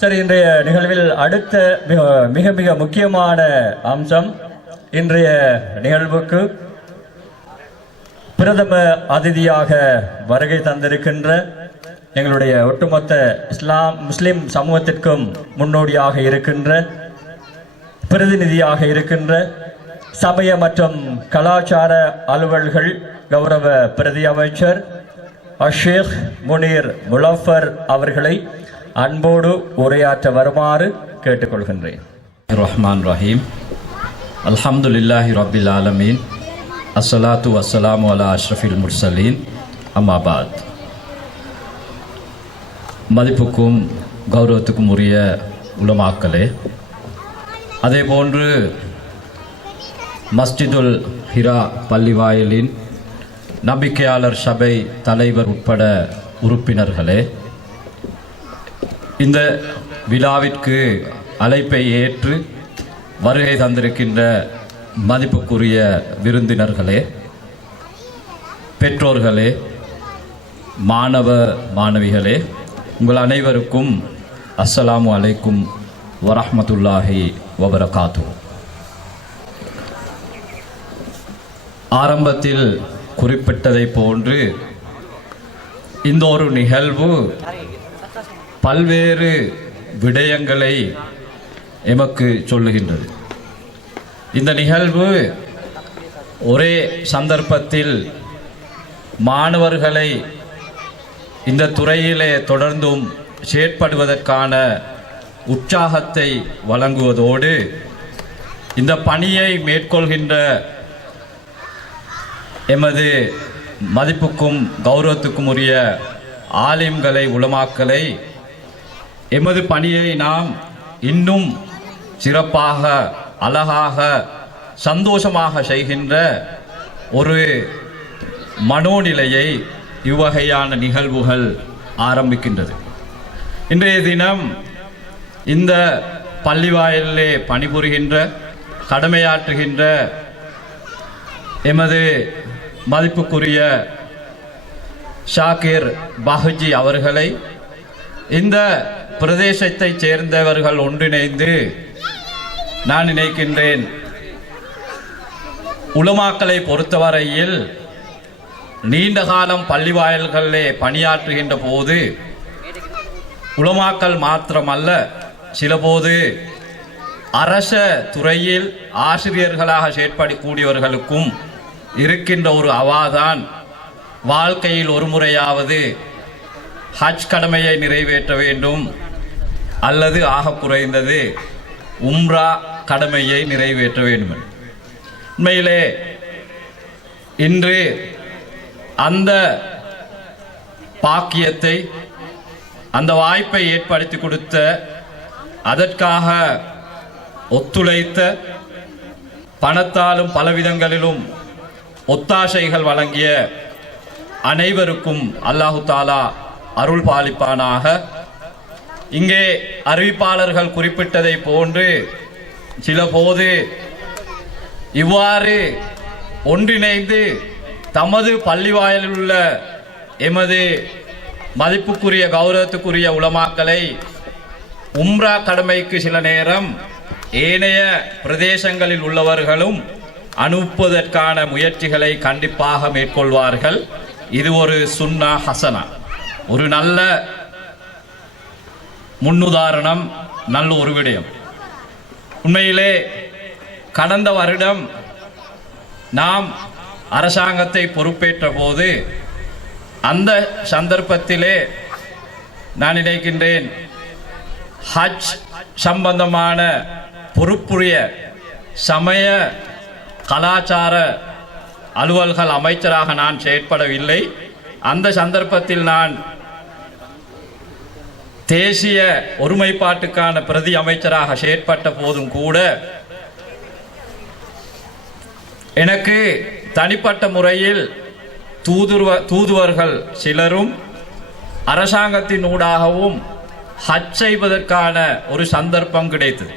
சரி, இன்றைய நிகழ்வில் அடுத்த மிக மிக முக்கியமான அம்சம், இன்றைய நிகழ்வுக்கு பிரதம அதிதியாக வருகை தந்திருக்கின்ற எங்களுடைய ஒட்டுமொத்த முஸ்லிம் சமூகத்திற்கும் முன்னோடியாக இருக்கின்ற, பிரதிநிதியாக இருக்கின்ற சமய மற்றும் கலாச்சார அலுவல்கள் கௌரவ பிரதி அமைச்சர் ஷேக் முனீர் முலஃபர் அவர்களை அன்போடு உரையாற்ற வருமாறு கேட்டுக்கொள்கின்றேன். ரஹ்மான் ரஹீம். அல்ஹம்துலில்லாஹி ரப்பில் ஆலமீன். அஸ்ஸலாத்து வஸ்ஸலாமு அலா அஷ்ரஃபில் முர்சலீன். அம்மாபாத். மதிப்புக்கும் கௌரவத்துக்கும் உரிய உலமாக்களே, அதே போன்று மஸ்ஜிதுல் ஹிரா பள்ளிவாயலின் நம்பிக்கையாளர் சபை தலைவர் உட்பட உறுப்பினர்களே, இந்த விழாவிற்கு அழைப்பை ஏற்று வருகை தந்திருக்கின்ற மதிப்புக்குரிய விருந்தினர்களே, பெற்றோர்களே, மாணவ மாணவிகளே, உங்கள் அனைவருக்கும் அஸ்ஸலாமு அலைக்கும் வரஹ்மத்துல்லாஹி வபரகாத்து. ஆரம்பத்தில் குறிப்பிட்டதை போன்று இந்த ஒரு நிகழ்வு பல்வேறு விடயங்களை எமக்கு சொல்லுகின்றது. இந்த நிகழ்வு ஒரே சந்தர்ப்பத்தில் மாணவர்களை இந்த துறையிலே தொடர்ந்தும் செயற்படுவதற்கான உற்சாகத்தை வழங்குவதோடு, இந்த பணியை மேற்கொள்கின்ற எமது மதிப்புக்கும் கௌரவத்துக்கும் உரிய ஆலிம்களை, உலமாக்களை, எமது பணியை நாம் இன்னும் சிறப்பாக, அழகாக, சந்தோஷமாக செய்கின்ற ஒரு மனோநிலையை இவ்வகையான நிகழ்வுகள் ஆரம்பிக்கின்றது. இன்றைய தினம் இந்த பள்ளிவாயலிலே பணிபுரிகின்ற, கடமையாற்றுகின்ற எமது மதிப்புக்குரிய ஷாக்கிர் பாஹுஜி அவர்களை இந்த பிரதேசத்தைச் சேர்ந்தவர்கள் ஒன்றிணைந்து, நான் நினைக்கின்றேன், உலமாக்களை பொறுத்தவரையில் நீண்ட காலம் பள்ளிவாயல்களிலே பணியாற்றுகின்ற போது உலமாக்கள் மாத்திரமல்ல, சிலபோது அரச துறையில் ஆசிரியர்களாக செயற்படக்கூடியவர்களுக்கும் இருக்கின்ற ஒரு அவாதான், வாழ்க்கையில் ஒரு முறையாவது ஹஜ் கடமையை நிறைவேற்ற வேண்டும் அல்லது ஆக குறைந்தது உம்ரா கடமையை நிறைவேற்ற வேண்டும். உண்மையிலே இன்று அந்த பாக்கியத்தை, அந்த வாய்ப்பை ஏற்படுத்தி கொடுத்த, அதற்காக ஒத்துழைத்த, பணத்தாலும் பலவிதங்களிலும் ஒத்தாசைகள் வழங்கிய அனைவருக்கும் அல்லாஹு தாலா அருள் பாலிப்பானாக. இங்கே அறிவிப்பாளர்கள் குறிப்பிட்டதை போன்று சில போது இவ்வாறு ஒன்றிணைந்து தமது பள்ளிவாயலில் உள்ள எமது மதிப்புக்குரிய கௌரவத்துக்குரிய உலமாக்களை உம்ரா கடமைக்கு சில நேரம் ஏனைய பிரதேசங்களில் உள்ளவர்களும் அனுப்புவதற்கான முயற்சிகளை கண்டிப்பாக மேற்கொள்வார்கள். இது ஒரு சுன்னா ஹசனா, ஒரு நல்ல முன்னுதாரணம், நல்ல ஒரு விடயம். உண்மையிலே கடந்த வருடம் நாம் அரசாங்கத்தை பொறுப்பேற்ற போது, அந்த சந்தர்ப்பத்திலே நான் நினைக்கின்றேன், ஹஜ் சம்பந்தமான பொறுப்புரிய சமய கலாச்சார அலுவல்கள் அமைச்சராக நான் செயற்படவில்லை. அந்த சந்தர்ப்பத்தில் நான் தேசிய ஒருமைப்பாட்டுக்கான பிரதி அமைச்சராக செயற்பட்ட போதும் கூட எனக்கு தனிப்பட்ட முறையில் தூதுவர்கள் சிலரும் அரசாங்கத்தின் ஊடாகவும் ஹஜ் செய்வதற்கான ஒரு சந்தர்ப்பம் கிடைத்தது.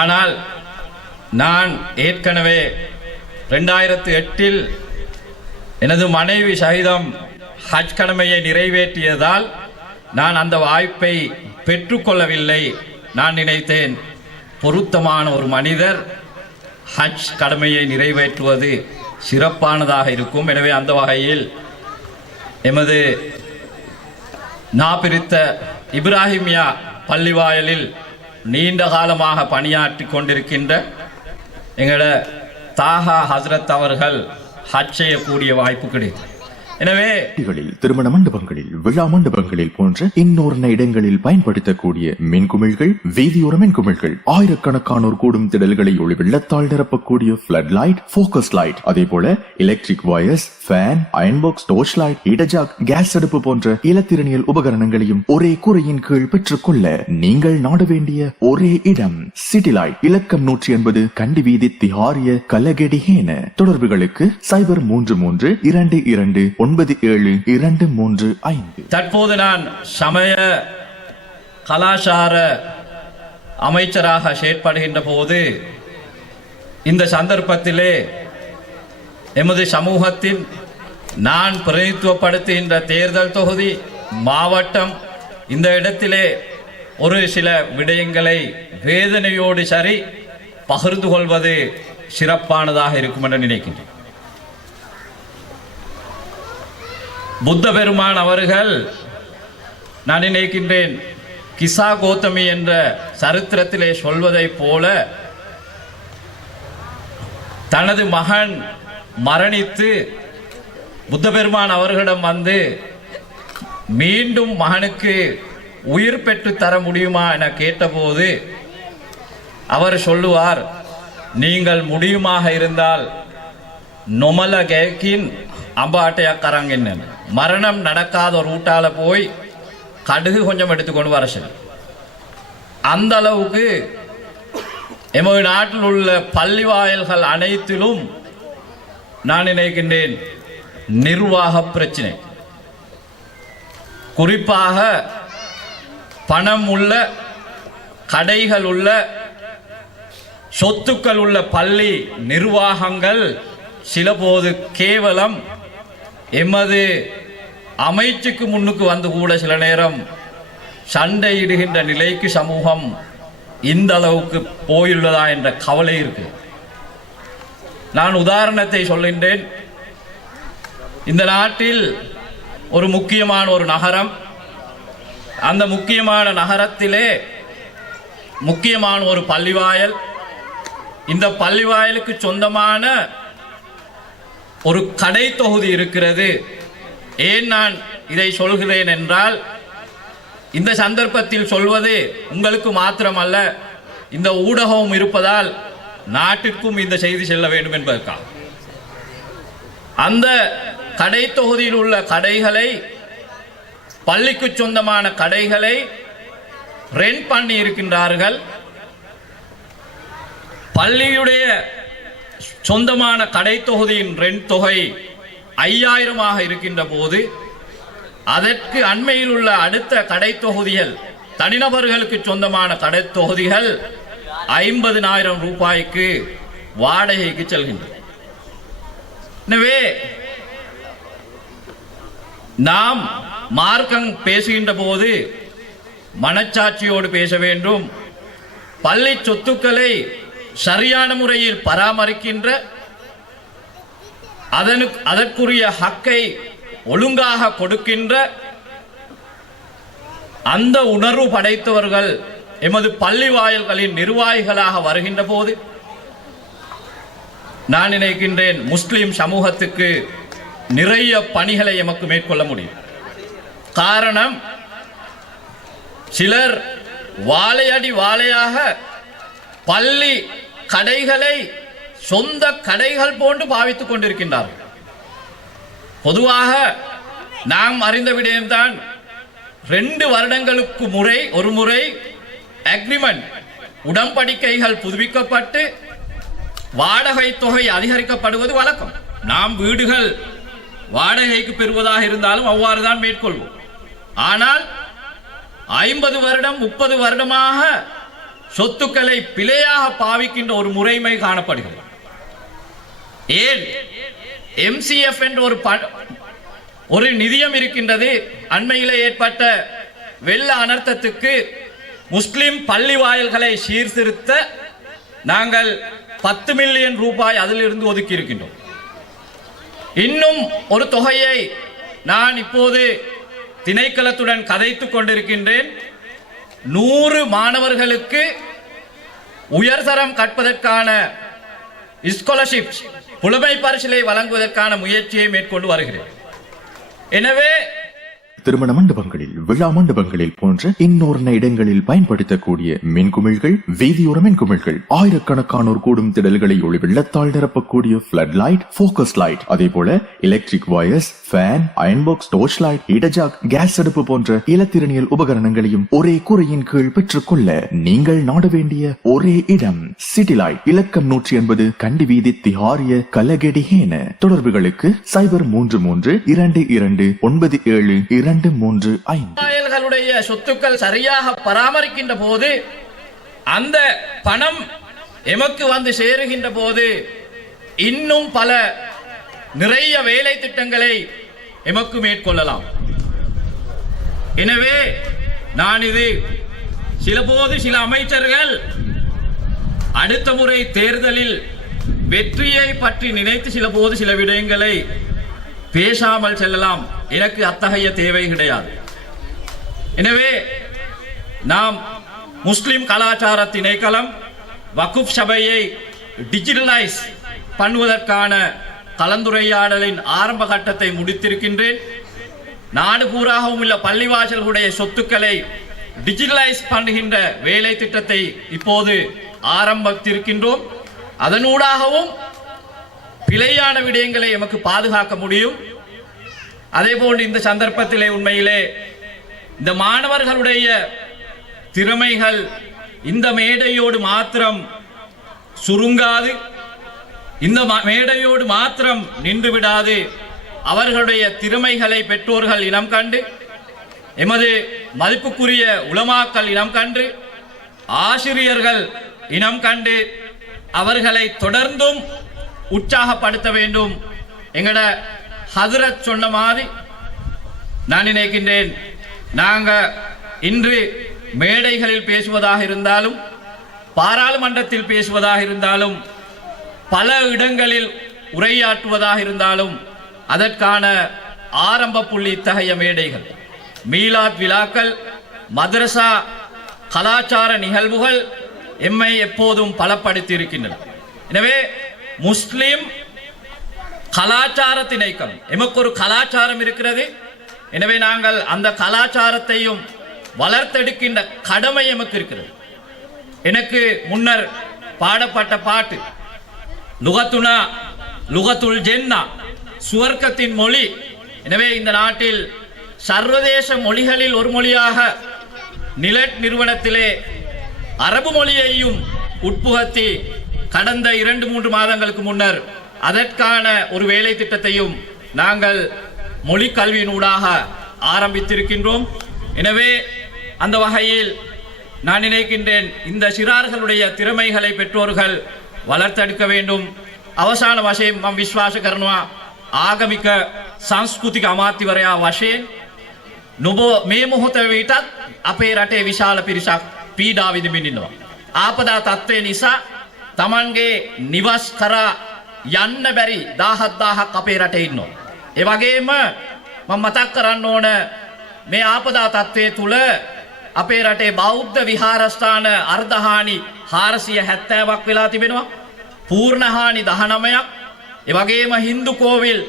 ஆனால் நான் ஏற்கனவே 2008 எனது மனைவி சகிதம் ஹஜ் கடமையை நிறைவேற்றியதால் நான் அந்த வாய்ப்பை பெற்றுக்கொள்ளவில்லை. நான் நினைத்தேன் பொருத்தமான ஒரு மனிதர் ஹஜ் கடமையை நிறைவேற்றுவது சிறப்பானதாக இருக்கும். எனவே அந்த வகையில் எமது நாபிரித்த இப்ராஹிமியா பள்ளிவாயலில் நீண்ட காலமாக பணியாற்றி கொண்டிருக்கின்ற எங்களோட தாஹா ஹஸ்ரத் அவர்கள் ஹஜ் செய்யக்கூடிய வாய்ப்பு கிடைத்தது. எனவே திருமண மண்டபங்களில், விழா மண்டபங்களில் போன்ற இன்னொரு இடங்களில் பயன்படுத்தக்கூடிய மின்குமிழ்கள், வீதியோர மின்குமிழ்கள், ஆயிரக்கணக்கானோர் கூடும் திடல்களை ஒளி வெள்ளத்தால் நிரப்பக்கூடிய பிளட் லைட், போக்கஸ் லைட், அதே போல electric wires, fan, iron box, torch light, இடஜாக், கேஸ் அடுப்பு போன்ற இலத்திரனியல் உபகரணங்களையும் ஒரே கூரையின் கீழ் பெற்றுக்கொள்ள நீங்கள் நாட வேண்டிய ஒரே இடம் சிட்டி லைட். இலக்கம் 180 கண்டி வீதி, திஹாரிய, கலகெடிஹேன. தொடர்புகளுக்கு 0332297235. தற்போது நான் சமய கலாச்சார அமைச்சராக செயற்படுகின்ற போது இந்த சந்தர்ப்பத்திலே எமது சமூகத்தின் நான் பிரதிநிதித்துவப்படுத்துகின்ற தேர்தல் தொகுதி, மாவட்டம், இந்த இடத்திலே ஒரு சில விடயங்களை வேதனையோடு சரி பகிர்ந்து கொள்வது சிறப்பானதாக இருக்கும் என்று நினைக்கின்றேன். புத்த பெருமான் அவர்கள், நான் நினைக்கின்றேன், கிசா கோத்தமி என்ற சரித்திரத்திலே சொல்வதைப் போல தனது மகன் மரணித்து புத்த பெருமான் அவர்களிடம் வந்து மீண்டும் மகனுக்கு உயிர் பெற்று தர முடியுமா என கேட்டபோது அவர் சொல்லுவார், நீங்கள் முடியுமாக இருந்தால் நொமல கேக்கின் அம்பாட்டையா கராங்க, மரணம் நடக்காத ஒரு ரூட்டால போய் கடுகு கொஞ்சம் எடுத்துக்கொண்டு வர சொல்லி. அந்த அளவுக்கு எமது நாட்டில் உள்ள பள்ளி வாயில்கள் அனைத்திலும் நான் நினைக்கின்றேன் நிர்வாக பிரச்சனை, குறிப்பாக பணம் உள்ள, கடைகள் உள்ள, சொத்துக்கள் உள்ள பள்ளி நிர்வாகங்கள் சிலபோது கேவலம் எமது அமைச்சுக்கு முன்னுக்கு வந்து கூட சில நேரம் சண்டையிடுகின்ற நிலைக்கு சமூகம் இந்த அளவுக்கு போயுள்ளதா என்ற கவலை இருக்கு. நான் உதாரணத்தை சொல்கின்றேன். இந்த நாட்டில் ஒரு முக்கியமான ஒரு நகரம், அந்த முக்கியமான நகரத்திலே முக்கியமான ஒரு பள்ளிவாயல், இந்த பள்ளிவாயலுக்கு சொந்தமான ஒரு கடை தொகுதி இருக்கிறது. ஏன் நான் இதை சொல்கிறேன் என்றால், இந்த சந்தர்ப்பத்தில் சொல்வது உங்களுக்கு மாத்திரமல்ல, இந்த ஊடகமும் இருப்பதால் நாட்டிற்கும் இந்த செய்தி செல்ல வேண்டும் என்பதற்காக. அந்த கடை தொகுதியில் உள்ள கடைகளை, பள்ளிக்கு சொந்தமான கடைகளை ரெண்ட் பண்ணி இருக்கின்றார்கள். பள்ளியுடைய சொந்தமான கடை தொகுதியின் ரெண்ட் தொகை 5000 இருக்கின்ற போது, அதற்கு அண்மையில் உள்ள அடுத்த கடை தொகுதிகள், தனிநபர்களுக்கு சொந்தமான கடை தொகுதிகள் 50,000 ரூபாய்க்கு வாடகைக்கு செல்கின்றன. எனவே நாம் மார்க்கம் பேசுகின்ற போது மனச்சாட்சியோடு பேச வேண்டும். பள்ளி சொத்துக்களை சரியான முறையில் பராமரிக்கின்ற, அதற்குரிய ஹக்கை ஒழுங்காக கொடுக்கின்ற அந்த உணர்வு படைத்தவர்கள் எமது பள்ளி வாயில்களின் நிர்வாகிகளாக வருகின்ற போது நான் நினைக்கின்றேன் முஸ்லிம் சமூகத்துக்கு நிறைய பணிகளை எமக்கு மேற்கொள்ள முடியும். காரணம், சிலர் வாழையடி வாழையாக பள்ளி கடைகளை சொந்த கடைகள் போன்று பாவித்துக் கொண்டிருக்கின்றார்கள். பொதுவாக நாம் அறிந்த விடயம்தான், 2 வருடங்களுக்கு ஒரு முறை அக்ரிமெண்ட், உடன்படிக்கைகள் புதுப்பிக்கப்பட்டு வாடகை தொகை அதிகரிக்கப்படுவது வழக்கம். நாம் வீடுகள் வாடகைக்கு பெறுவதாக இருந்தாலும் அவ்வாறு தான் மேற்கொள்வோம். ஆனால் 50 வருடம் 30 வருடமாக சொத்துக்களை பிழையாக பாவிக்கின்ற ஒரு முறைமை காணப்படுகிறது. ஏன் MCF என்ற ஒரு நிதியம் இருக்கின்றது. அண்மையிலே ஏற்பட்ட வெள்ள அனர்த்தத்துக்கு முஸ்லிம் பள்ளி வாயில்களை சீர்திருத்த நாங்கள் 10 மில்லியன் ரூபாய் அதிலிருந்து ஒதுக்கி இருக்கின்றோம். இன்னும் ஒரு தொகையை நான் இப்போது திணைக்களத்துடன் கதைத்துக் கொண்டிருக்கின்றேன். 100 மாணவர்களுக்கு உயர்தரம் கற்பதற்கான ஸ்காலர்ஷிப் புலமை பரிசிலை வழங்குவதற்கான முயற்சியை மேற்கொண்டு வருகிறேன். எனவே திருமண மண்டபங்களில் விழா மண்டபங்களில் போன்ற இன்னொரு இடங்களில் பயன்படுத்தக்கூடிய மின்குமிழ்கள், வீதியோர மின்குமிழ்கள், ஆயிரக்கணக்கானோர் கூடும் திடல்களை ஒளி வெள்ளத்தால் நிரப்பக்கூடிய பிளட் லைட், போக்கஸ் லைட், அதே போல electric wires, fan, iron box, torch light, heater, gas அடுப்பு போன்ற இலத்திரனியல் உபகரணங்களையும் ஒரே கூரையின் கீழ் பெற்றுக்கொள்ள நீங்கள் நாட வேண்டிய ஒரே இடம் சிட்டி லைட். இலக்கம் 180 கண்டி வீதி, திஹாரிய, கலகெடிஹேன. தொடர்புகளுக்கு 0332297235. வாயில்களுடைய சொத்துக்கள் சரியாக பராமரிக்கின்ற போது, அந்த பணம் எமக்கு வந்து சேருகின்ற போது இன்னும் பல நிறைய வேலை திட்டங்களை எமக்கு மேற்கொள்ளலாம். எனவே நான் இது சில அமைச்சர்கள் அடுத்த முறை தேர்தலில் வெற்றியை பற்றி நினைத்து சில விடயங்களை பேசாமல் செல்லலாம். எனக்கு அத்தகைய தேவை கிடையாது. எனவே நாம் முஸ்லிம் கலாச்சார திணைக்களம் வக்ஃப் சபையை டிஜிட்டலைஸ் பண்ணுவதற்கான கலந்துரையாடலின் ஆரம்ப கட்டத்தை முடித்திருக்கின்றேன். நாடு பூராகவும் உள்ள பள்ளிவாசல்களுடைய சொத்துக்களை டிஜிட்டலைஸ் பண்ணுகின்ற வேலை திட்டத்தை இப்போது ஆரம்பித்திருக்கின்றோம். அதனூடாகவும் பிழையான விடயங்களை எமக்கு பாதுகாக்க முடியும். அதேபோன்று இந்த சந்தர்ப்பத்திலே உண்மையிலே இந்த மாணவர்களுடைய திறமைகள் இந்த மேடையோடு மாத்திரம் சுருங்காது, இந்த மேடையோடு மாத்திரம் நின்று விடாது. அவர்களுடைய திறமைகளை பெற்றோர்கள் இனம் கண்டு, எமது மதிப்புக்குரிய உலமாக்கள் இனம் கண்டு, ஆசிரியர்கள் இனம் கண்டு அவர்களை தொடர்ந்தும் உற்சாகப்படுத்த வேண்டும். எங்கட ஹதரத் சொன்ன மாதிரி நான் நினைக்கின்றேன், நாங்கள் இன்று மேடைகளில் பேசுவதாக இருந்தாலும், பாராளுமன்றத்தில் பேசுவதாக இருந்தாலும், பல இடங்களில் உரையாற்றுவதாக இருந்தாலும் அதற்கான ஆரம்ப புள்ளி இத்தகைய மேடைகள், மீலாத் விழாக்கள், மதரசா கலாச்சார நிகழ்வுகள் எம்மை எப்போதும் பலப்படுத்தி இருக்கின்றன. எனவே முஸ்லிம் கலாச்சார திணைக்களம், எமக்கு ஒரு கலாச்சாரம் இருக்கிறது. எனவே நாங்கள் அந்த கலாச்சாரத்தையும் வளர்த்தெடுக்கின்ற கடமை எமக்கு இருக்கிறது. எனக்கு முன்னர் பாடப்பட்ட பாட்டு லுகத்துனா லுகத்துல் ஜென்னா, சுவர்க்கத்தின் மொழி. எனவே இந்த நாட்டில் சர்வதேச மொழிகளில் ஒரு மொழியாக நிலட் நிறுவனத்திலே அரபு மொழியையும் உட்புகத்தி கடந்த 2-3 மாதங்களுக்கு முன்னர் அதற்கான ஒரு வேலை திட்டத்தையும் நாங்கள் மொழி கல்வியினூடாக ஆரம்பித்திருக்கின்றோம். எனவே அந்த வகையில் நான் நினைக்கின்றேன், இந்த சிறார்களுடைய திறமைகளை பெற்றோர்கள் வளர்த்தெடுக்க வேண்டும். අවසාන වශයෙන් මම විශ්වාස කරනවා ආගමික සංස්කෘතික අමාත්‍යවරයා වශයෙන් නොබ මේ මොහොත විතරක් අපේ රටේ විශාල පිරිසක් පීඩා විඳින්න ඉන්නවා. ආපදා තත්ත්වය නිසා Tamanගේ නිවස් කරා යන්න බැරි 17000ක් අපේ රටේ ඉන්නවා. ඒ වගේම මම මතක් කරන්න ඕන, මේ ආපදා තත්ත්වයේ තුල අපේ රටේ බෞද්ධ විහාරස්ථාන අර්ධහානි 470ක් වෙලා තිබෙනවා. පූර්ණහානි 19ක්, ඒ වගේම හින්දු කෝවිල්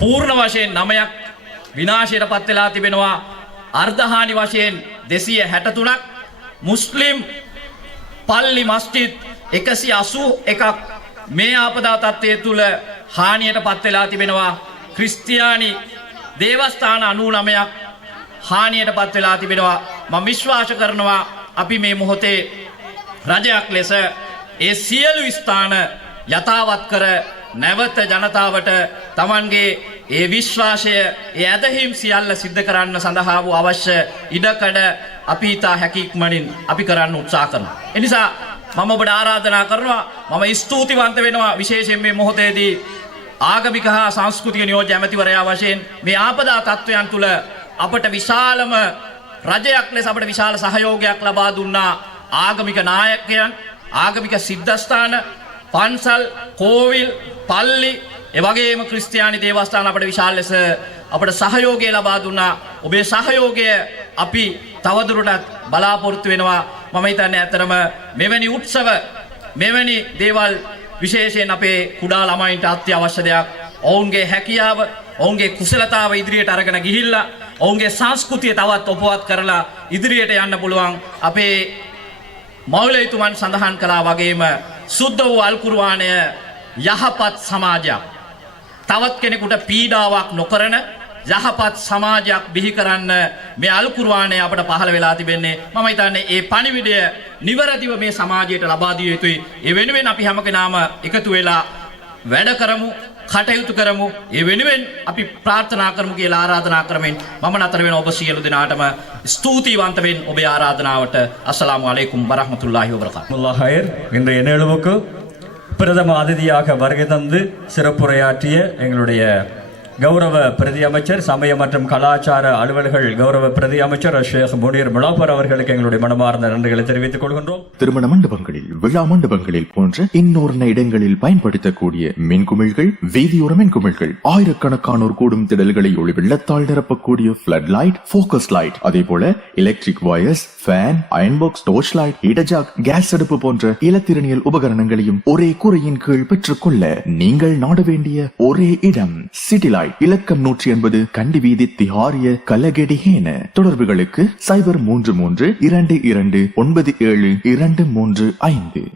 පූර්ණ වශයෙන් 9ක් විනාශයට පත් වෙලා තිබෙනවා. අර්ධහානි වශයෙන් 263ක්, මුස්ලිම් පල්ලි මස්ජිද් 181ක් මේ ආපදා තත්ත්වයේ තුල හානියට පත් වෙලා තිබෙනවා. ක්‍රිස්තියානි දේවස්ථාන 99ක් හානියට පත් වෙලා තිබෙනවා. මම විශ්වාස කරනවා අපි මේ මොහොතේ රජයක් ලෙස ඒ සියලු ස්ථාන යථාවත් කර නැවත ජනතාවට Tamanගේ ඒ විශ්වාසය, ඒ ඇදහිම් සියල්ල සිද්ධ කරන්න සඳහා වූ අවශ්‍ය ඉඩකඩ අපි තා හැකියක්මනින් අපි කරන්න උත්සාහ කරනවා. ඒ නිසා මම ඔබට ආරාධනා කරනවා, මම ස්තුතිවන්ත වෙනවා විශේෂයෙන් මේ මොහොතේදී ආගමික හා සංස්කෘතික නියෝජ්‍ය ඇමතිවරයා වශයෙන් මේ ආපදා තත්ත්වයන් තුල අපට විශාලම රජයක් ලෙස අපට විශාල සහයෝගයක් ලබා දුන්නා ආගමික නායකයන්, ආගමික සිද්ධාස්ථාන, පන්සල්, කෝවිල්, පල්ලි, ඒ වගේම ක්‍රිස්තියානි දේවස්ථාන අපට විශාල ලෙස අපට සහයෝගය ලබා දුන්නා. ඔබේ සහයෝගය අපි තවදුරටත් බලාපොරොත්තු වෙනවා. මම හිතන්නේ ඇත්තටම මෙවැනි උත්සව, මෙවැනි දේවල් විශේෂයෙන් අපේ කුඩා ළමයින්ට අත්‍යවශ්‍ය දෙයක්. ඔවුන්ගේ හැකියාව, ඔවුන්ගේ කුසලතාව ඉදිරියට අරගෙන ගිහිල්ලා ඔවුන්ගේ සංස්කෘතිය තවත් ඔපවත් කරලා ඉදිරියට යන්න පුළුවන්. අපේ මෞලවිතුමන් සඳහන් කළා වගේම සුද්ධ වූ අල් කුර්ආනය යහපත් සමාජයක්, තවත් කෙනෙකුට පීඩාවක් නොකරන යහපත් සමාජයක් බිහි කරන්න මේ අල් කුර්ආනය අපට පහළ වෙලා තිබෙන්නේ. මම හිතන්නේ ඒ පණිවිඩය නිවැරදිව මේ සමාජයට ලබා දිය යුතුයි. ඒ වෙනුවෙන් අපි හැම කෙනාම එකතු වෙලා වැඩ කරමු, කටයුතු කරමු. ඒ වෙනුවෙන් අපි ප්‍රාර්ථනා කරමු කියලා ආරාධනා කරමින් මම නතර වෙන ඔබ සියලු දෙනාටම ස්තුතිවන්ත වෙන ඔබේ ආරාධනාවට අස්සලාමු අலைக்கும் வரஹ்மத்துல்லாஹி வபரகாத்துஹு. அல்லாஹ் ஹைர். இன்றைய நிகழ்வுக்கு பிரதம அதிதியாக வருகை தந்து சிறப்புரையாற்றிய எங்களுடைய கௌரவ பிரதி அமைச்சர், சமய மற்றும் கலாச்சார அலுவல்கள் கௌரவ பிரதி அமைச்சர் ஷேக் முனீர் முலாஃபர் அவர்களுக்கு எங்களுடைய மனமார்ந்த நன்றிகளை தெரிவித்துக் கொள்கின்றோம். திருமண மண்டபங்களில், விழா மண்டபங்களில் போன்ற இன்னொரு இடங்களில் பயன்படுத்தக்கூடிய மின்குமிழ்கள், வீதியோர மின்குமிழ்கள், ஆயிரக்கணக்கானோர் கூடும் திடல்களை ஒளி வெள்ளத்தால் நிரப்பக்கூடிய பிளட் லைட், போக்கஸ் லைட், அதே போல electric wires, fan, iron box, torch light, heater, gas அடுப்பு போன்ற இலத்திரனியல் உபகரணங்களையும் ஒரே கூரையின் கீழ் பெற்றுக்கொள்ள நீங்கள் நாட வேண்டிய ஒரே இடம் சிட்டி லைட். இலக்கம் 180 கண்டி வீதி, திஹாரிய, கலகெடிஹேன. தொடர்புகளுக்கு 0332297235.